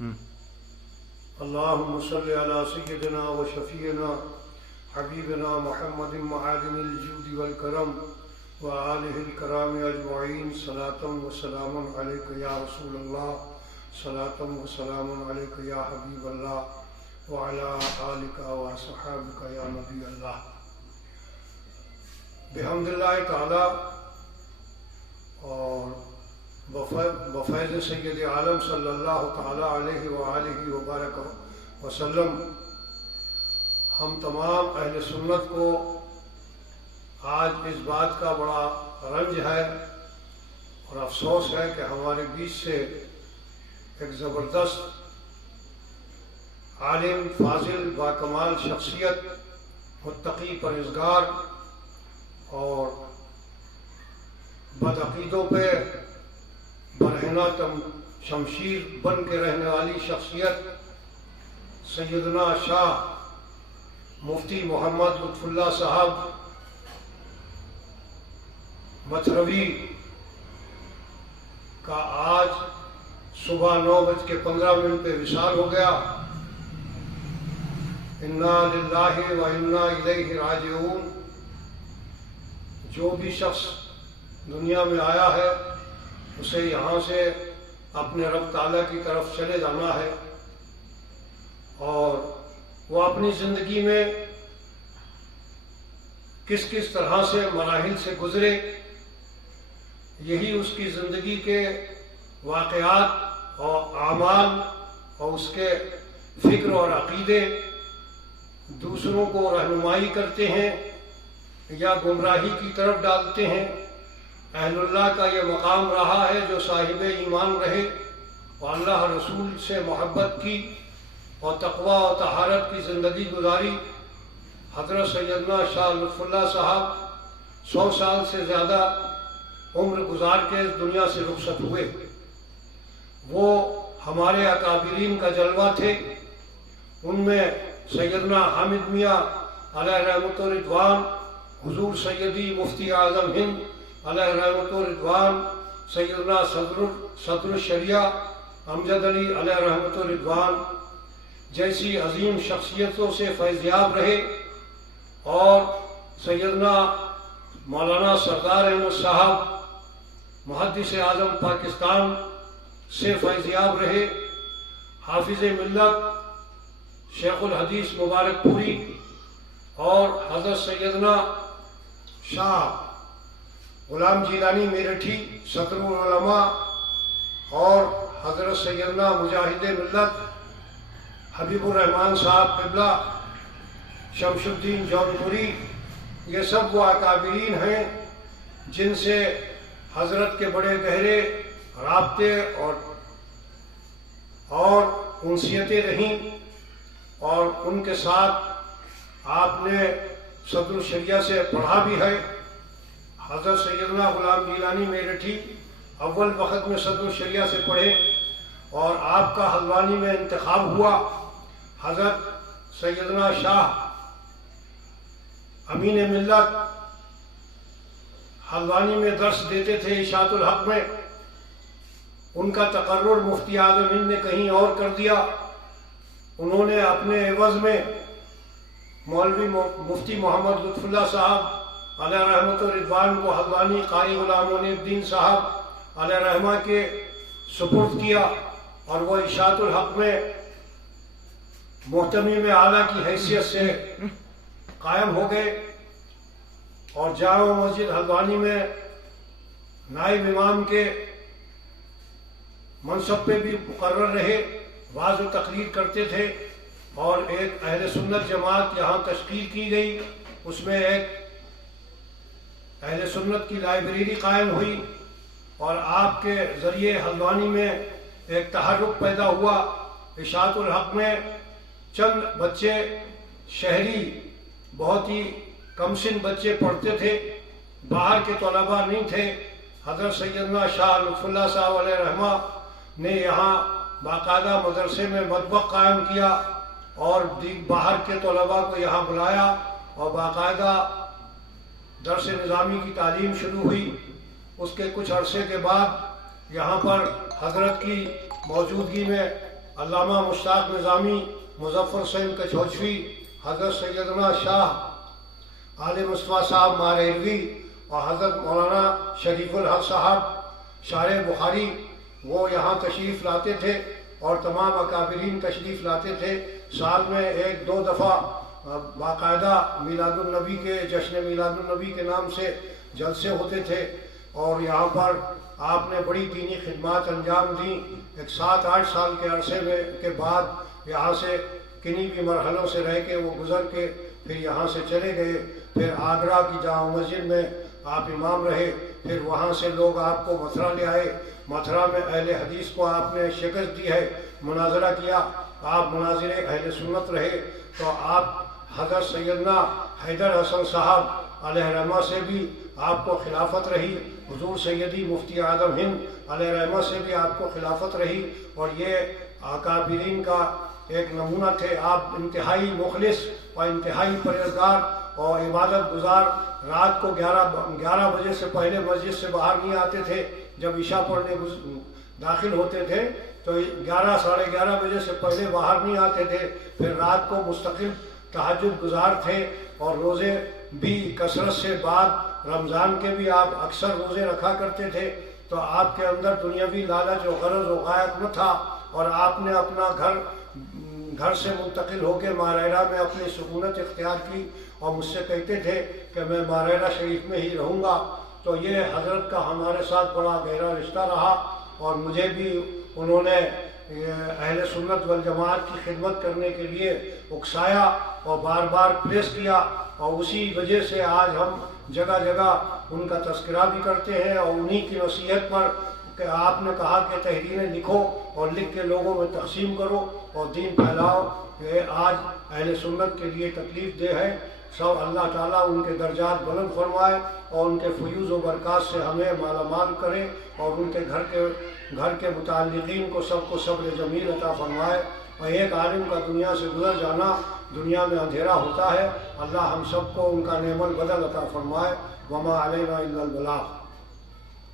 اللهم صل على سيدنا وشفينا حبيبنا محمد معادن الجود والكرم وآله الكرام أجمعين صلاة وسلام عليك يا رسول الله صلاة وسلام عليك يا حبيب الله وعلى آلك وصحابك يا نبي الله. بحمد اللہ تعالی اور بفیض سید عالم صلی اللہ تعالی علیہ وآلہ وبارک وسلم ہم تمام اہل سنت کو آج اس بات کا بڑا رنج ہے اور افسوس ہے کہ ہمارے بیچ سے ایک زبردست عالم فاضل باکمال شخصیت متقی پرہیزگار اور بدعقیدوں پہ برہنہ شمشیر بن کے رہنے والی شخصیت سیدنا شاہ مفتی محمد لطف اللہ صاحب متھروی کا آج صبح 9:15 پہ وصال ہو گیا. انا للہ و انا الیہ راجعون. جو بھی شخص دنیا میں آیا ہے اسے یہاں سے اپنے رب تعالیٰ کی طرف چلے جانا ہے اور وہ اپنی زندگی میں کس کس طرح سے مراحل سے گزرے یہی اس کی زندگی کے واقعات اور اعمال اور اس کے فکر اور عقیدے دوسروں کو رہنمائی کرتے ہیں یا گمراہی کی طرف ڈالتے ہیں. اہل اللہ کا یہ مقام رہا ہے جو صاحب ایمان رہے اور اللہ رسول سے محبت کی اور تقوی و طہارت کی زندگی گزاری. حضرت سیدنا شاہ لطف اللہ صاحب 100 سال سے زیادہ عمر گزار کے اس دنیا سے رخصت ہوئے. وہ ہمارے اکابرین کا جلوہ تھے. ان میں سیدنا حامد میاں علیہ رحمت و رضوان، حضور سیدی مفتی اعظم ہند علیہ رحمت و رضوان، سیدنا صدر الشریعہ امجد علی علیہ رحمت و رضوان جیسی عظیم شخصیتوں سے فیضیاب رہے اور سیدنا مولانا سردار احمد صاحب محدث اعظم پاکستان سے فیضیاب رہے. حافظ ملت شیخ الحدیث مبارک پوری اور حضرت سیدنا شاہ غلام جیلانی میرٹھی صدر العلماء اور حضرت سیدنا مجاہد ملت حبیب الرحمان صاحب قبلہ شمس الدین جونپوری، یہ سب وہ اکابرین ہیں جن سے حضرت کے بڑے گہرے رابطے اور انسیتیں رہیں اور ان کے ساتھ آپ نے صدر الشریعہ سے پڑھا بھی ہے. حضرت سیدنا غلام جیلانی میرٹھی اول وقت میں صدر الشریعہ سے پڑھے اور آپ کا حلوانی میں انتخاب ہوا. حضرت سیدنا شاہ امین ملت حلوانی میں درس دیتے تھے اشاعت الحق میں. ان کا تقرر مفتی اعظم ہند نے کہیں اور کر دیا. انہوں نے اپنے عوض میں مولوی مفتی محمد لطف اللہ صاحب علیہ رحمت و رضوان کو حلوانی قاری غلام الدین صاحب علیہ رحمہ کے سپرد کیا اور وہ اشاعت الحق میں محتمیم اعلیٰ کی حیثیت سے قائم ہو گئے اور جامع مسجد حلوانی میں نائب امام کے منصب پہ بھی مقرر رہے. واعظ و تقریر کرتے تھے اور ایک اہل سنت جماعت یہاں تشکیل کی گئی. اس میں ایک اہل سنت کی لائبریری قائم ہوئی اور آپ کے ذریعے حلوانی میں ایک تحرک پیدا ہوا. اشاعت الحق میں چند بچے شہری بہت ہی کم سن بچے پڑھتے تھے، باہر کے طلباء نہیں تھے. حضرت سیدنا شاہ لطف اللہ صاحب علیہ رحمہ نے یہاں باقاعدہ مدرسے میں مطبخ قائم کیا اور باہر کے طلباء کو یہاں بلایا اور باقاعدہ درس نظامی کی تعلیم شروع ہوئی. اس کے کچھ عرصے کے بعد یہاں پر حضرت کی موجودگی میں علامہ مشتاق نظامی، مظفر حسین کچھوچوی، حضرت سیدنا شاہ عالم مصطفیٰ صاحب ماریروی اور حضرت مولانا شریف الحق صاحب شارح بخاری، وہ یہاں تشریف لاتے تھے اور تمام اکابرین تشریف لاتے تھے۔ سال میں 1-2 دفعہ باقاعدہ میلاد النبی کے جشن میلاد النبی کے نام سے جلسے ہوتے تھے، اور یہاں پر آپ نے بڑی دینی خدمات انجام دیں۔ ایک 7-8 سال کے عرصے میں کے بعد یہاں سے کنہیں بھی مرحلوں سے رہ کے وہ گزر کے پھر یہاں سے چلے گئے۔ پھر آگرہ کی جامع مسجد میں آپ امام رہے، پھر وہاں سے لوگ آپ کو متھرا لے آئے۔ متھرا میں اہل حدیث کو آپ نے شکست دی ہے، مناظرہ کیا، آپ مناظر اہل سنت رہے، تو آپ حضرت سیدنا حیدر حسن صاحب علیہ رحمہ سے بھی آپ کو خلافت رہی، حضور سیدی مفتی اعظم ہند علیہ رحمہ سے بھی آپ کو خلافت رہی، اور یہ اکابرین کا ایک نمونہ تھے۔ آپ انتہائی مخلص اور انتہائی پرہیزگار اور عبادت گزار، رات کو 11 بجے سے پہلے مسجد سے باہر نہیں آتے تھے۔ جب عشاء پڑھنے داخل ہوتے تھے تو 11-11:30 بجے سے پہلے باہر نہیں آتے تھے۔ پھر رات کو مستقل تہجد گزار تھے، اور روزے بھی کثرت سے بعد رمضان کے بھی آپ اکثر روزے رکھا کرتے تھے۔ تو آپ کے اندر دنیاوی لالچ و غرض و غایت نہ تھا، اور آپ نے اپنا گھر سے منتقل ہو کے ماریرہ میں اپنی سکونت اختیار کی، اور مجھ سے کہتے تھے کہ میں ماریرہ شریف میں ہی رہوں گا۔ تو یہ حضرت کا ہمارے ساتھ بڑا گہرا رشتہ رہا، اور مجھے بھی انہوں نے اہل سنت والجماعت کی خدمت کرنے کے لیے اکسایا اور بار بار پریس کیا، اور اسی وجہ سے آج ہم جگہ جگہ ان کا تذکرہ بھی کرتے ہیں، اور انہی کی نصیحت پر کہ آپ نے کہا کہ تحریریں لکھو اور لکھ کے لوگوں میں تقسیم کرو اور دین پھیلاؤ، یہ آج اہل سنت کے لیے تکلیف دہ ہے۔ سب اللہ تعالیٰ ان کے درجات بلند فرمائے، اور ان کے فیوز و برکات سے ہمیں مالا مال کرے، اور ان کے گھر کے متعلقین کو سب کو صبر جمیل عطا فرمائے۔ اور ایک عالم کا دنیا سے گزر جانا، دنیا میں اندھیرا ہوتا ہے، اللہ ہم سب کو ان کا نعم البدل عطا فرمائے۔ وما علینا الا البلاغ۔